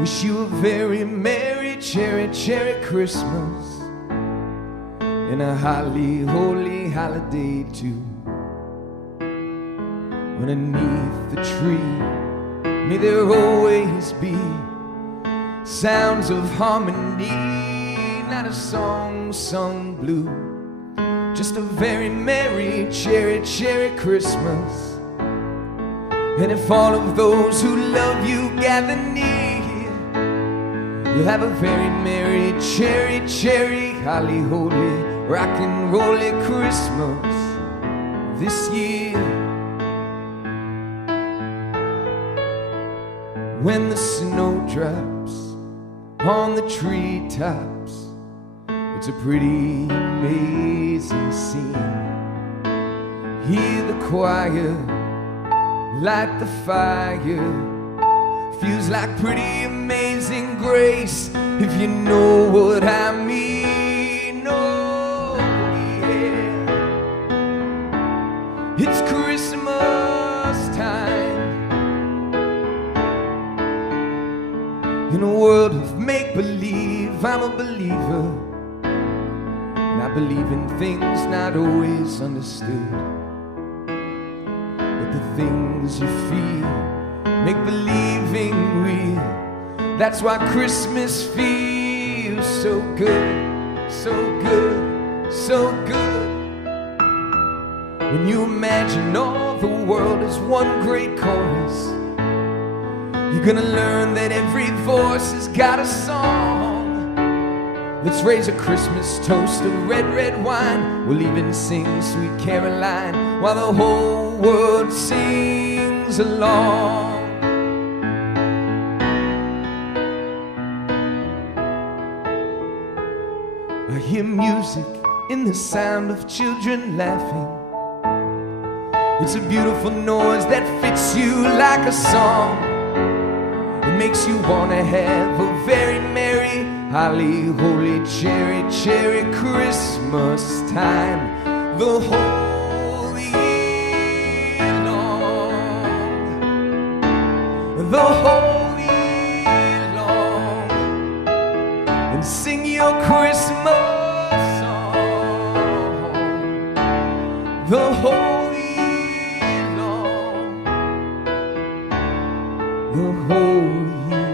Wish you a very merry, cherry Christmas and a holly, holy holiday too. Underneath the tree, may there always be sounds of harmony, not a song sung blue. Just a very merry, cherry Christmas. And if all of those who love you gather near, you'll have a very merry, cherry, holly, holy, rock and rolly Christmas this year. When the snow drops on the treetops, it's a pretty amazing scene. Hear the choir, light the fire, feels like pretty amazing grace, if you know what I mean. Oh yeah, it's Christmas time in a world of make-believe. I'm a believer, and I believe in things not always understood, but the things you feel make believing real. That's why Christmas feels so good, so good, so good. When you imagine all the world as one great chorus, you're gonna learn that every voice has got a song. Let's raise a Christmas toast of red wine. We'll even sing Sweet Caroline while the whole world sings along. I hear music in the sound of children laughing. It's a beautiful noise that fits you like a song. It makes you wanna have a very merry, holly, holy, cherry Christmas time the whole year long. The whole year long. And sing your Christmas song the whole year long. The whole year.